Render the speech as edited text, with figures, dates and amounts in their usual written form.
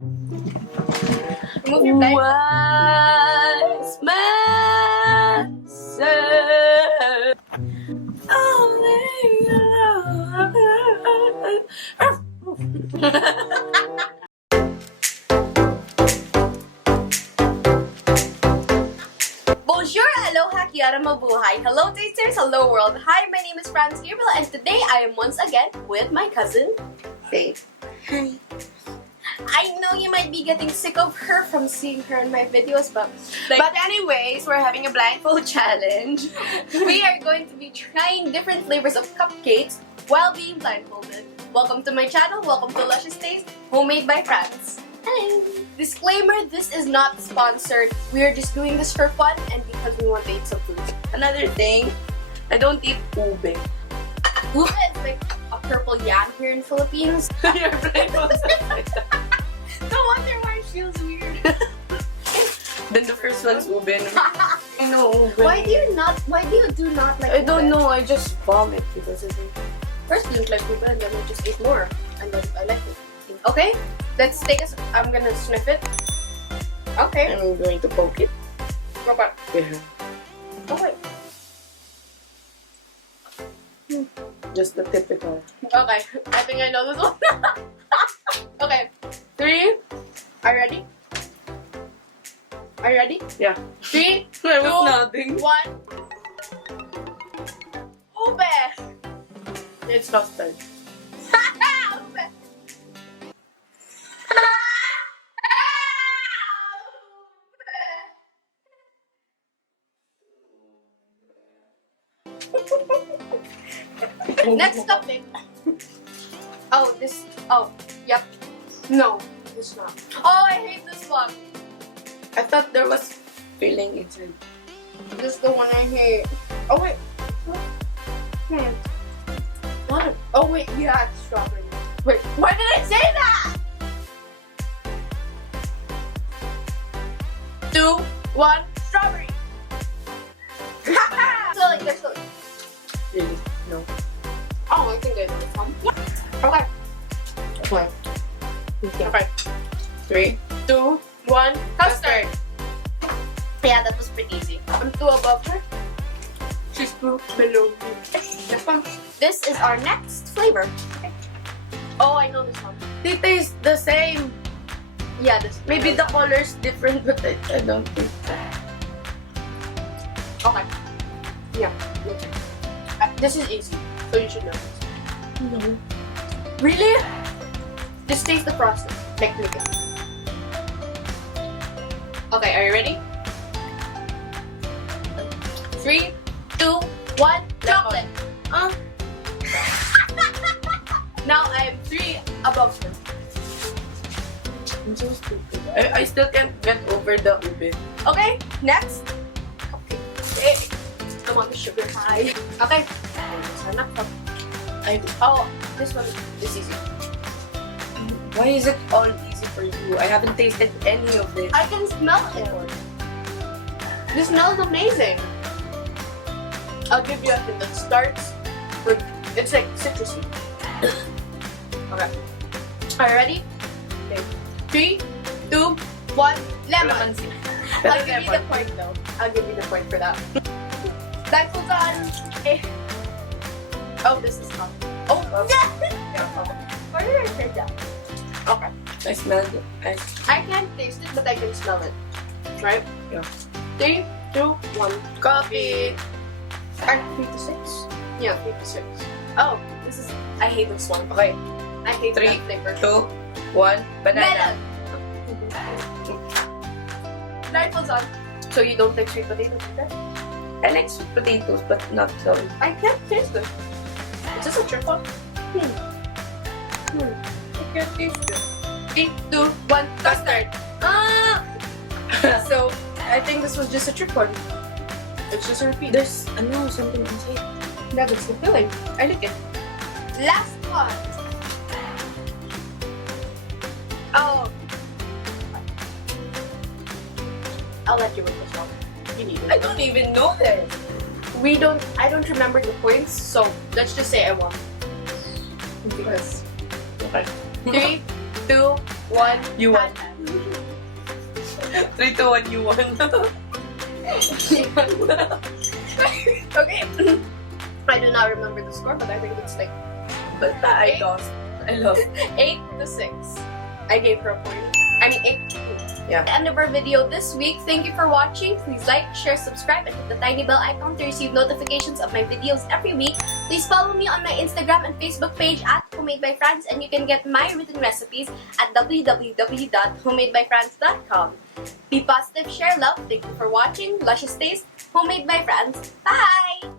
Remove your blind. Was myself. Only Bonjour, aloha, kiara, mabuhay. Hello, tasters. Hello, world. Hi, my name is Franz Gabriel, and today I am once again with my cousin, Faith. Hi. I know you might be getting sick of her from seeing her in my videos, but anyways, we're having a blindfold challenge. we are going to be trying different flavors of cupcakes while being blindfolded. Welcome to my channel. Welcome to Luscious Taste, homemade by Franz. Hi. Disclaimer, this is not sponsored. We are just doing this for fun and because we want to eat some food. Another thing, I don't eat ube. Ube is like a purple yam here in Philippines. You're blindfolded. No wonder why it feels weird. Then the first one's ube. I know ube. Why do you do not like I don't ube? know, I just vomit because of it. First I didn't like ube and then I just ate more. And then I like it. Okay, let's take us. I'm gonna sniff it. Okay. I'm going to poke it. Go back. Yeah. Oh wait. Just the typical. Okay, I think I know this one. Okay, 3. Are you ready? Are you ready? Yeah. 3, I was 2, nodding. 1. Ube! It's custard. Ube! Next topic. Oh, this. Oh, yep. No, it's not. Oh, I hate this one. I thought there was filling inside. This is the one I hate. Oh wait. What? Oh wait, yeah, it's strawberry. Wait, why did I say that? 2, 1, strawberry. Silly, they're silly. Really? No. Oh, I think I know this one. Okay. Okay. Okay. 3, 2, 1, custard. Yeah, that was pretty easy. I'm 2 above her. She's 2 below me. This one. This is our next flavor. Okay. Oh, I know this one. They taste the same. Yeah, this. Maybe the color's different, but I don't think so. Okay. Yeah. Okay. This is easy, so you should know this. No. Really? Just taste the frosting. Like lick it. Okay, are you ready? 3, 2, 1, chocolate. Now I am 3 above her. I'm so stupid. I still can't get over the ube. Okay, next. Okay. I want the sugar high. Okay. Oh, this one is easy. Why is it all easy for you? I haven't tasted any of it. I can smell it. This smells amazing. I'll give you a hint. It starts with, it's like citrusy. Okay. Are you ready? Okay. 3, 2, 1, lemon. I'll give you the point though. I'll give you the point for that. Blindfold on. Eh. Oh, this is hot. Oh, yeah. Why did I say that? Okay. I smelled it. I can't taste it, but I can smell it. Right? Yeah. 3, 2, 1. Coffee. 3 to 6? Yeah, 3 to 6. Oh, this is. I hate this one. Okay. I hate 3, that flavor. 2, 1. Banana. Blindfolds on. So you don't like sweet potatoes, okay? I like sweet potatoes, but not so. I can't taste it. Is this a triple? I can't taste it. 3, 2, 1, custard. Ah! So, I think this was just a trick one. It's just a repeat. There's something inside. Yeah, that's the filling. I like it. Last one. Oh. I'll let you with this one. You need it. I don't even know this. I don't remember the points, so let's just say I won. Because. Okay. 3, 2, 1. You won. 3 to 1, you won. Okay. I do not remember the score, but I think it's like But I lost. 8 to 6. I gave her a point. I mean 8 to 2. Yeah. The end of our video this week. Thank you for watching. Please like, share, subscribe, and hit the tiny bell icon to receive notifications of my videos every week. Please follow me on my Instagram and Facebook page at Homemade by Franz, and you can get my written recipes at www.homemadebyfranz.com. Be positive, share love. Thank you for watching. Luscious taste, Homemade by Franz. Bye!